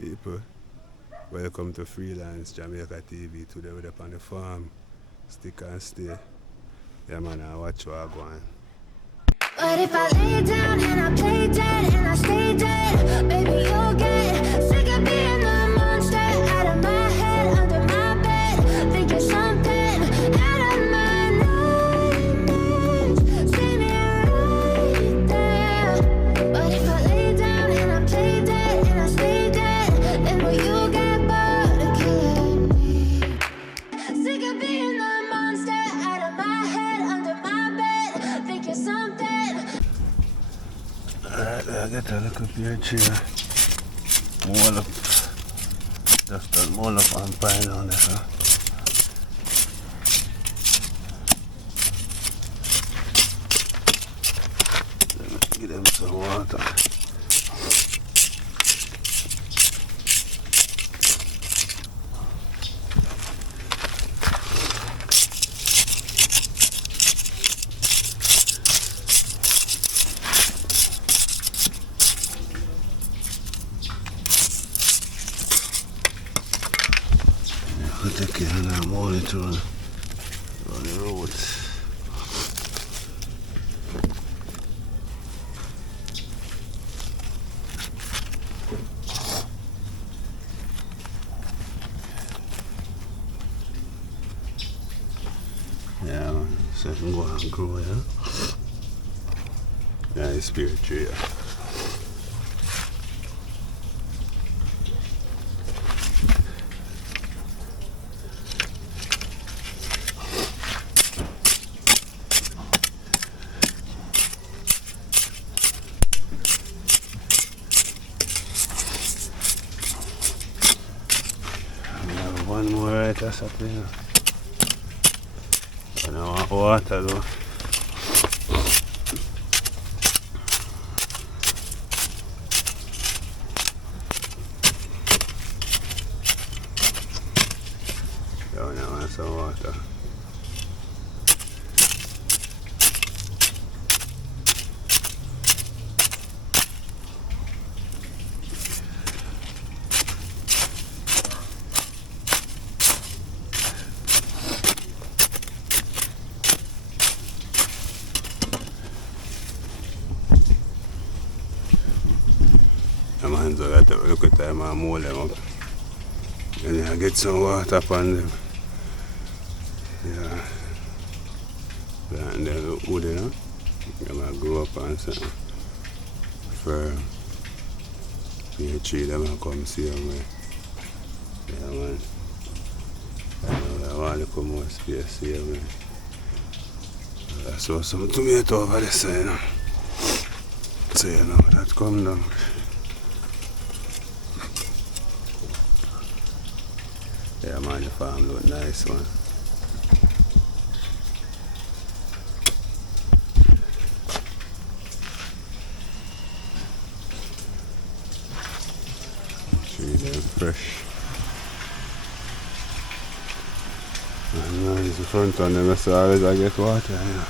People, welcome to Freelance Jamaica TV. Today we're up on the farm. Stick and stay. Yeah man, I watch what I go on. But if I lay down and I play dead and I stay dead, baby you'll get sick of being the monster out of my head, under my bed, thinking something out of my nightmares. See me right there. But if I lay down and I play dead and I stay dead, then will you get bored of killing me? Sick of being the monster out of my head, under my bed, thinking something. Alright, I get a little beer chair. Mold up. Just a mold up and pile on there, huh? Let me give them some water. Put the can and mold it on the roads. Yeah, man, so I can go and grow, yeah? Yeah, it's spirit tree, yeah. One more right that's up there. I don't want water though. I want some water. Man, so that look at them and mold them up. And then I get some water upon them. Yeah. Plant them wood, you know. They might grow up and something. For the tree, they might come see them. Yeah, man. I want to come more space here, man. I saw some tomato over the side, you know. So, you know, that come down. Yeah man, the farm look nice, man. Tree them fresh. And now it's the front on them, so always I get water, you know.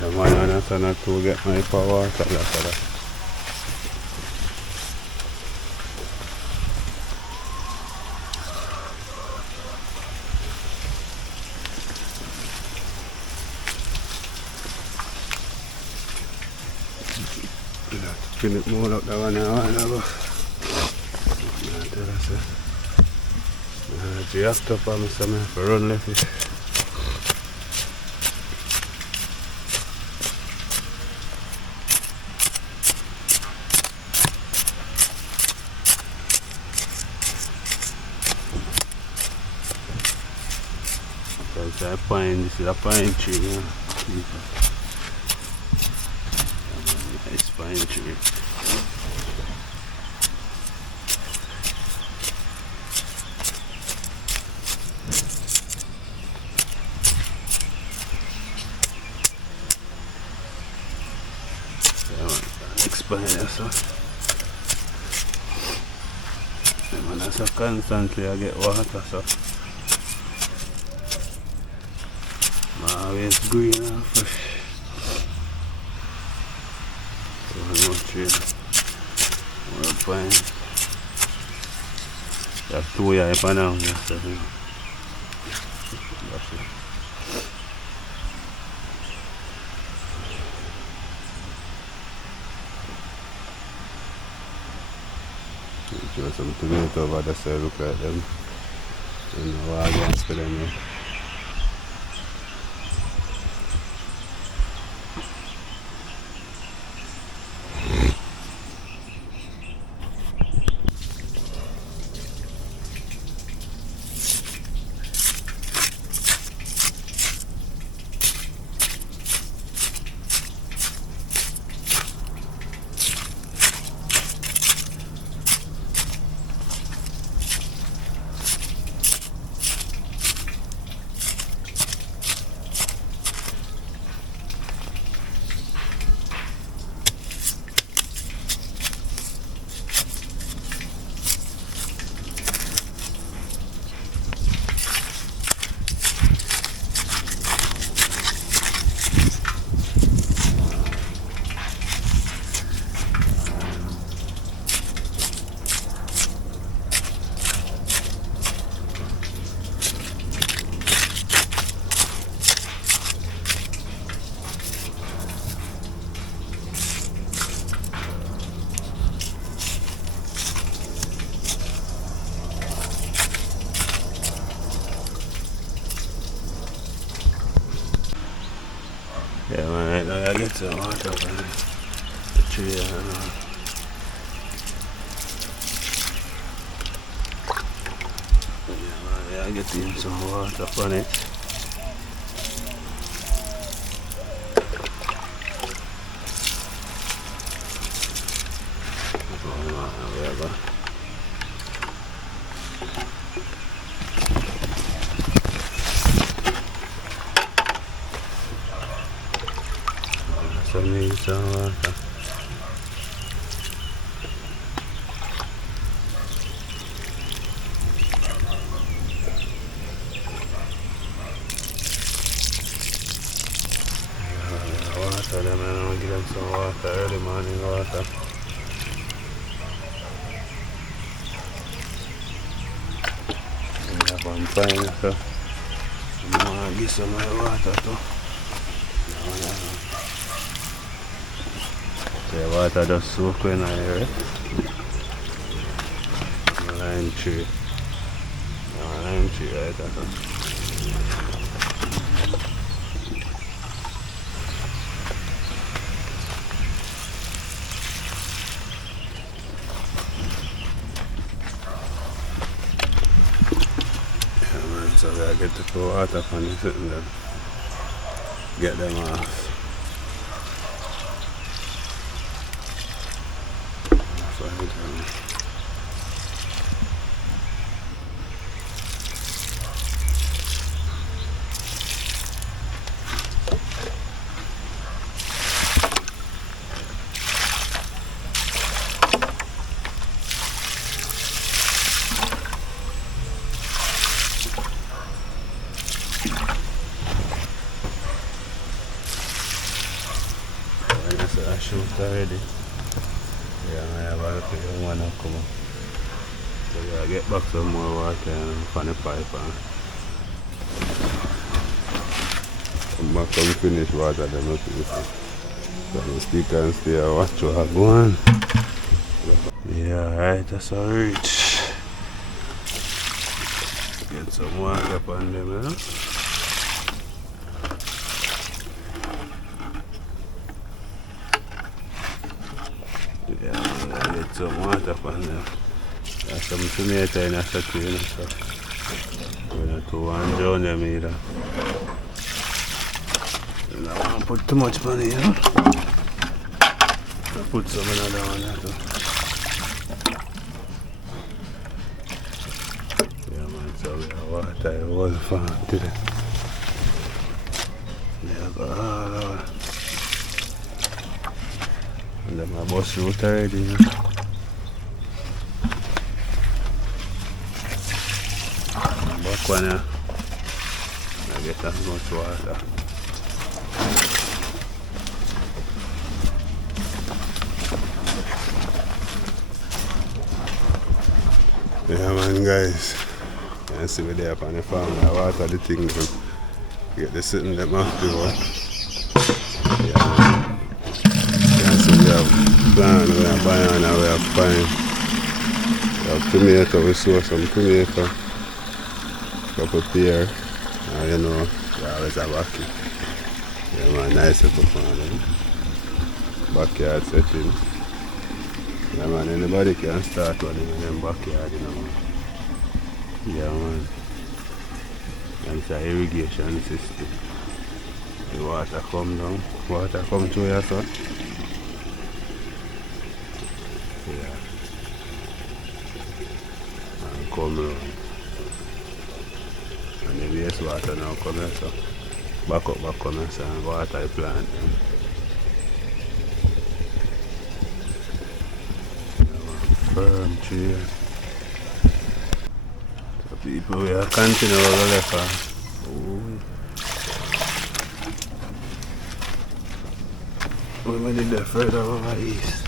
The man and I not to get my power water, that's that. Can it more up that one now, I know. Just up on some for run left it. That's a pine, this is a pine tree, yeah. Nice pine tree. Next pine, so. And that's so constantly I get water, so. Always green and fresh. So no tree. More pine. That's 2 years for now. That's it. Show some tomato over there, so look at them. You know, all against for them. Yeah. Yeah, man, I get some water from the tree. Yeah, man, I get in some water from it. So need some water. Water them, and I'll give them some water, early morning water. And have one fine, so I'm going to give some water too. The water just soak in here. Lime tree. Lime tree right there. Yeah, man, so we gotta get the cool water from this and then get them off. I shoot already. Yeah, I have a little one come up. So I get back some more water and from the pipe and come back and finish water them up with it. So the speaker and stay and watch what I go on. Yeah, right, that's a reach. Get some water upon them, you know? Yeah, I get some water upon them. There's some tomato in a tree, you know, so we're not too want to drown them either. And I don't want to put too much money, you know. I put some another one there too. Yeah, man, so we have water the whole farm today. Yeah, go all over. And then my bus route already, you know. Back one here, I get as much water. Yeah man guys. You can see me there up on the farm. I water the thing them. Get the sitting them off the one. Yeah. You can see we have plant, we have banana, we have pine. We have tomato, we sow some tomato. Couple pear. You know, we always have wacky. Yeah man, nice little farm. Backyard setting. Yeah man, anybody can start one in them backyard, you know. Yeah man. And it's an irrigation system. The water come down, water come through your son. Yeah. And come around. And the waste water now come here, so back come here, so and water the plant. Firm tree. So people we are continue over there for we made it there further over east.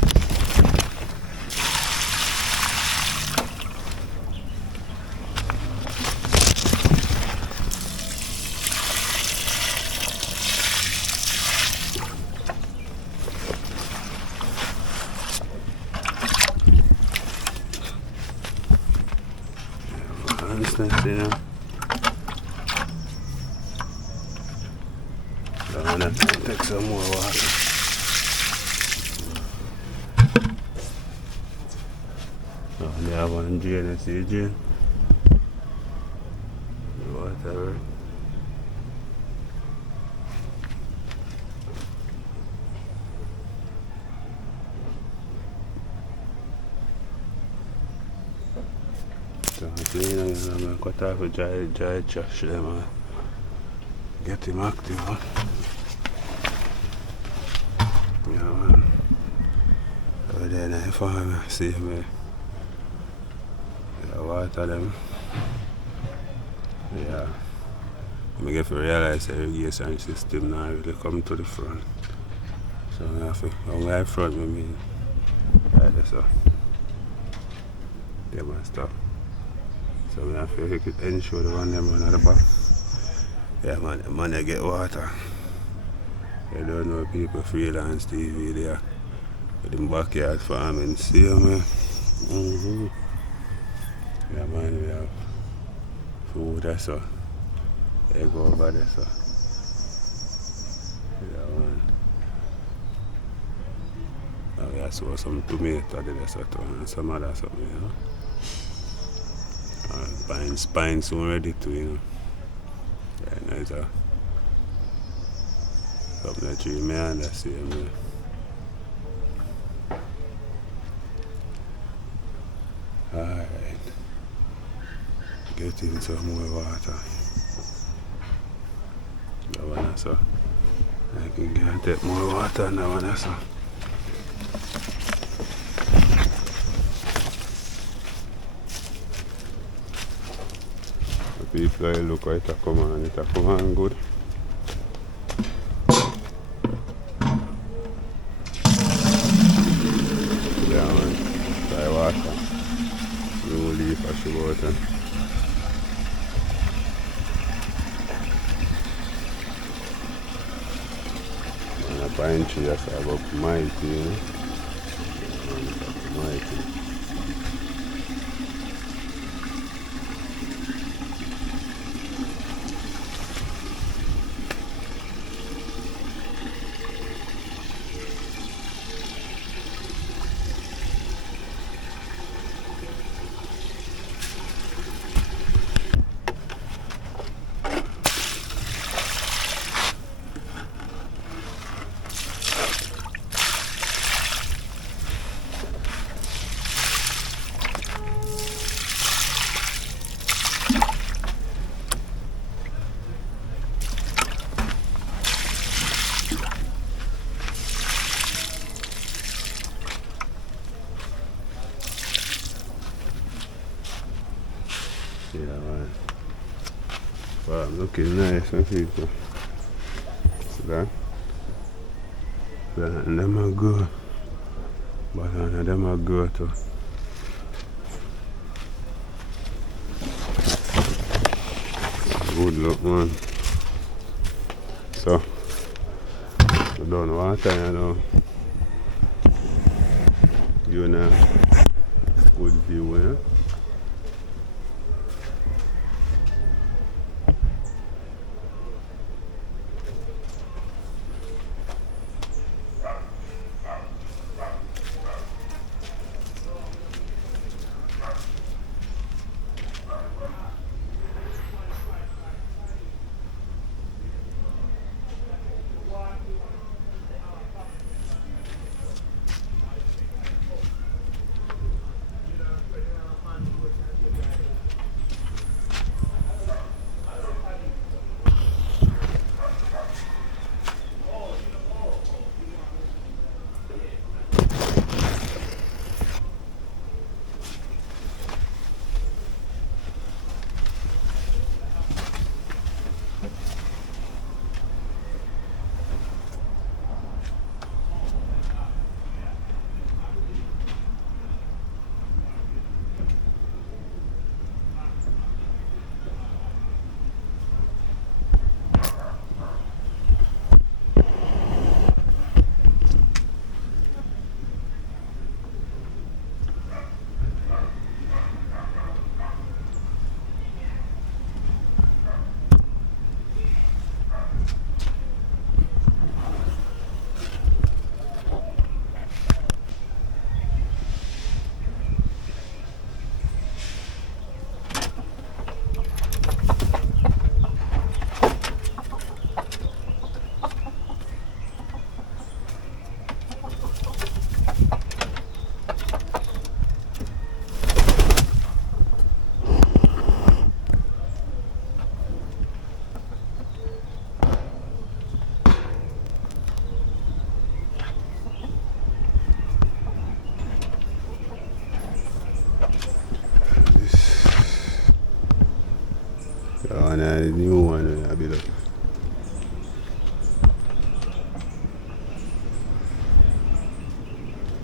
You know. So I'm gonna take some more water. So they have one drain, you see drain. The water. So you know, I'm going to cut off a dry trash them and get him active. Huh? Yeah man. Over there in the farm, see me. Yeah, water them. Yeah. I get to realize the irrigation system now really come to the front. So I have to, on my front, I mean, right there, so. Get my stuff. So we have to ensure the one them on the back. Yeah man, the money get water. I don't know people freelance TV there. With them backyard farming, see me. Yeah man, we have food there so. They go over there so. Yeah man. Now we have some tomato there so too, and some other something, you know. Pine soon ready to, you know. Yeah, nice. Something that you may understand. Alright. Get in some more water. That one so. I can get more water in that one so. People look like it come on good. Yeah man, try water. No leaf or sugar water. And a pine tree that's about mighty, you know. Mighty. Yeah man. Wow, I'm looking nice and people. See that? And them are good. But none of them are good too. good look, man. So, I don't know what time now. You know, good view, yeah? And a new one, a bit of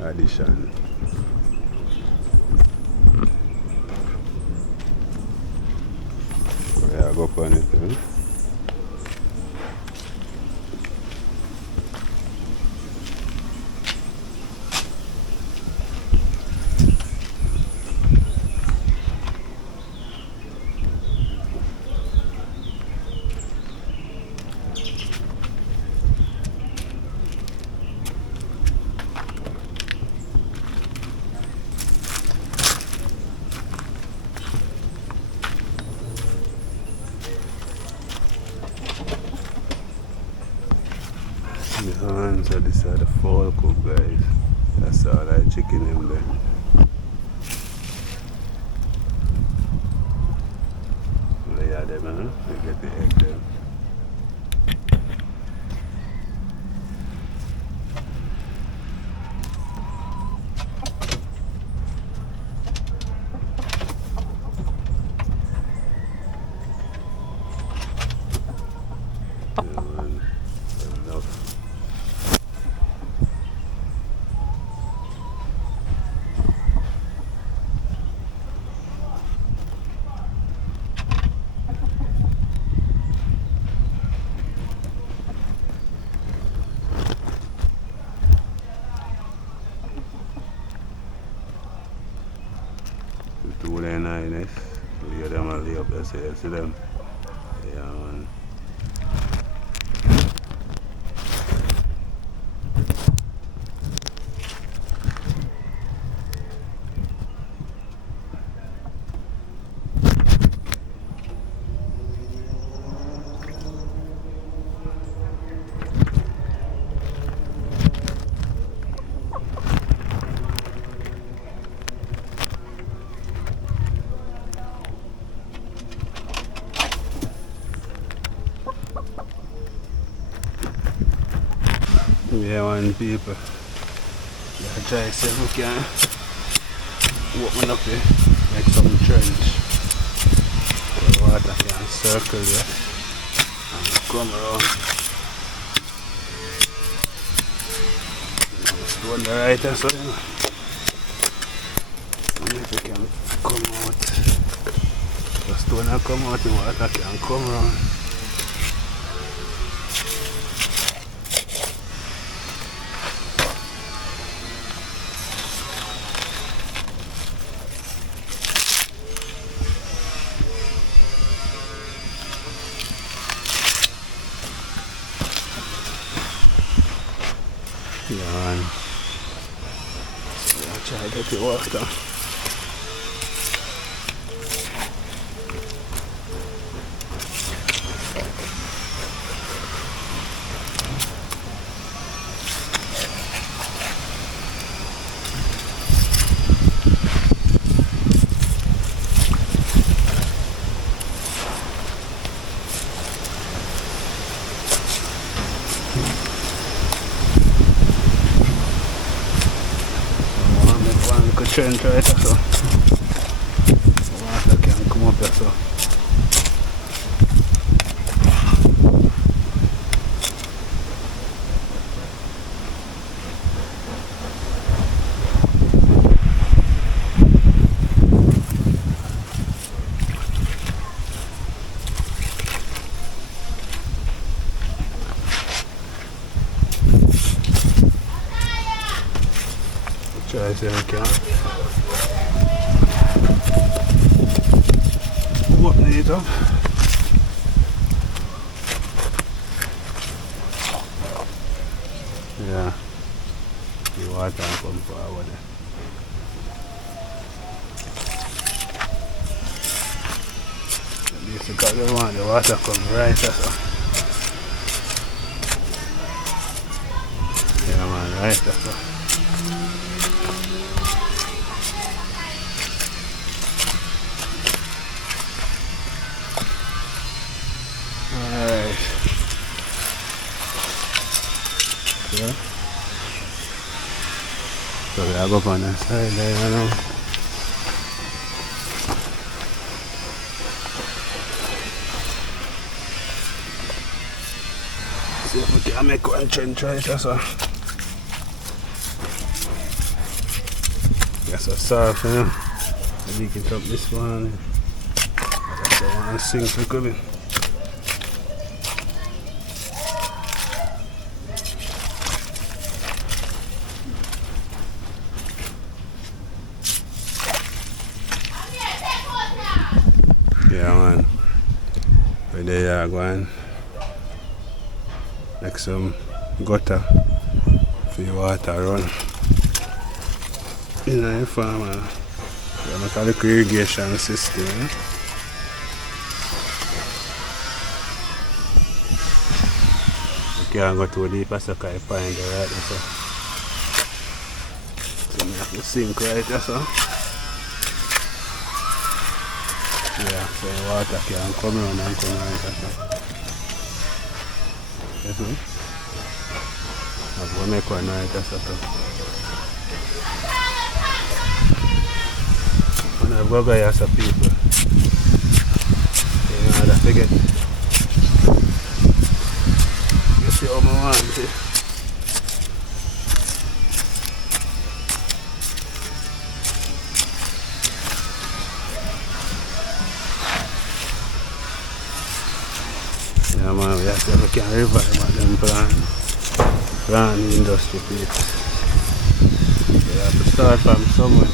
addition. Yeah, go on it. Eh? So this are the fall cook, guys. That's all I chicken in there. Yeah, them, huh? They get the egg there. Two there nice. We get them and lay up there, so you see them. Yeah, man. Yeah, one people. Yeah, try to see if we can open up here, make some trench. So the water can circle there and come around. Just go on the right hand side. And if we can come out, just when I come out, the water can come around. Yeah, man. So I'll try to get the water. Trench right so the water can come up here so. Try see if we can open it up. Yeah, the water come forward. At least because we want the water come right so. Yeah man, right so. Alright. Yeah. So we go up on that side there, you know. See if we can make one trench right so. Yes, a soft, you know. Maybe you can top this one. That's the one sink to come in. Yeah man, where they are going, like some gutter for the water run. You know, farm, we make a little irrigation system. Eh? You can't go too deep as you can find the right there, so you have to sink right there, so. Yeah, so the water can come around and come right there. You see? I'm going to make one right there, so. And I've got to go some people. You know, I forget. You see how I want, see? Yeah man, we have to can revive them plant industry people. We have to start from somewhere.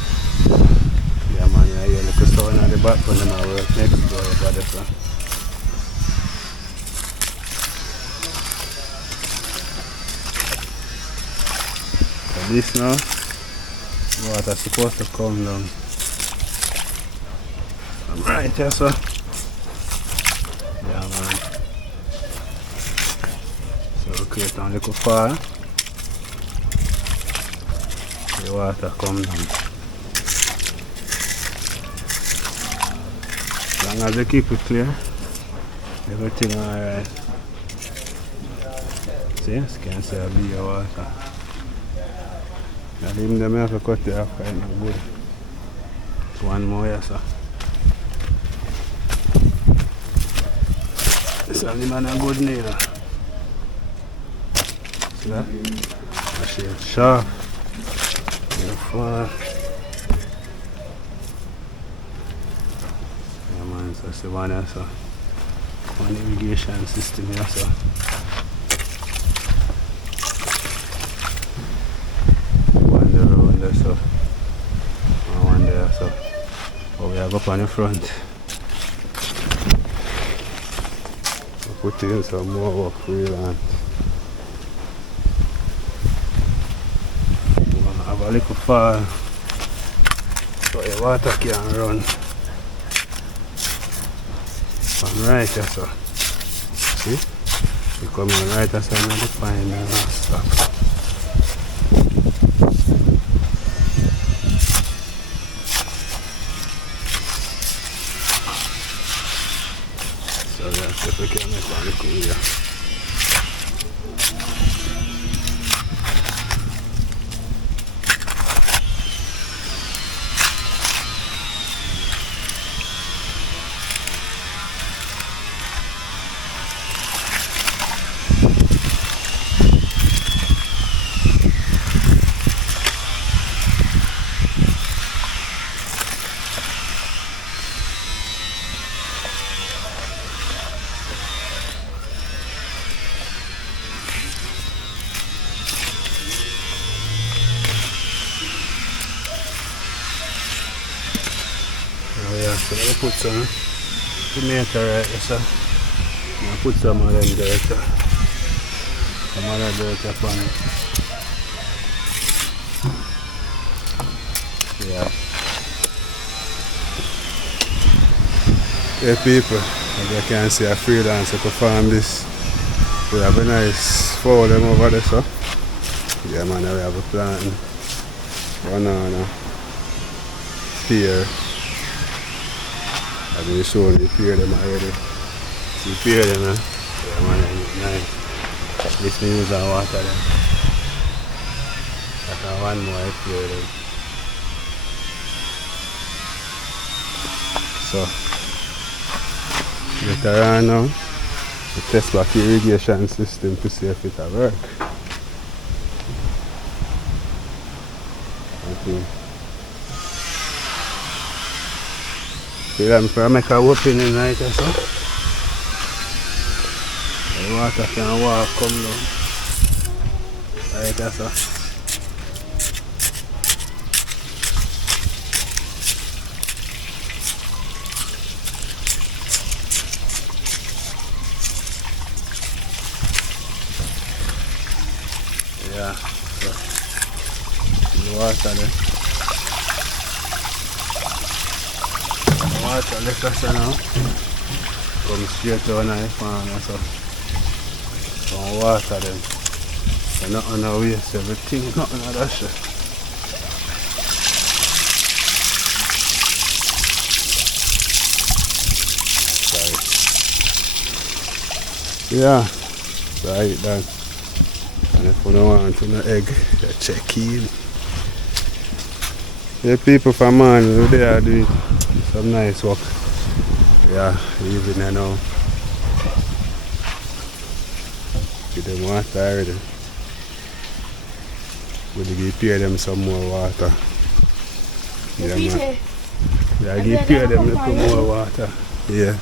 Yeah man, you hear the sound at the back when them work next door over there. So. So this now, water supposed to come down. I'm right here, so. Yeah man. So we create a little fire. The water come down. As long as they keep it clear, everything alright. See, you can see a bit of water. Now even them have to cut it off right now, good. One more here, so. This one man a good needle. See that? That shit sharp. Beautiful. Yeah man, So that's the one also. One irrigation system here, so. One there around there, so. And one there, so. But we have up on the front. We put in some more work for you and we have a little fall so the water can run from right here, so. See? We come on right here, so I'm going to find the stop. So that's if we can make one look here. Oh yeah, so let me put some tomato right there, so I'll put some of them there, so some other dirt upon it. Yeah. Hey people, as you can see, a freelancer to farm this. We have a nice fowl them over there, so. Yeah man, we have a planting banana, pear. I've been showing you pear them already. See pear them, eh? Yeah man, nice. This we use and water them. That's one more pear them. So later on now, we test back the irrigation system to see if it will work. Okay. So I'm going to make a opening right there, so the water can walk come down right there, so. Yeah, so the water there. The water left us now. Come straight down the farm, so. Some water then. So nothing no waste, everything, nothing of that shit. Sorry. Yeah, right then. And if you don't want no egg, you check in. The people from morning, they are doing some nice work. Yeah, even you know. Give them water already. We'll give them some more water. Yeah, man. Yeah, give them a little more water. Yeah.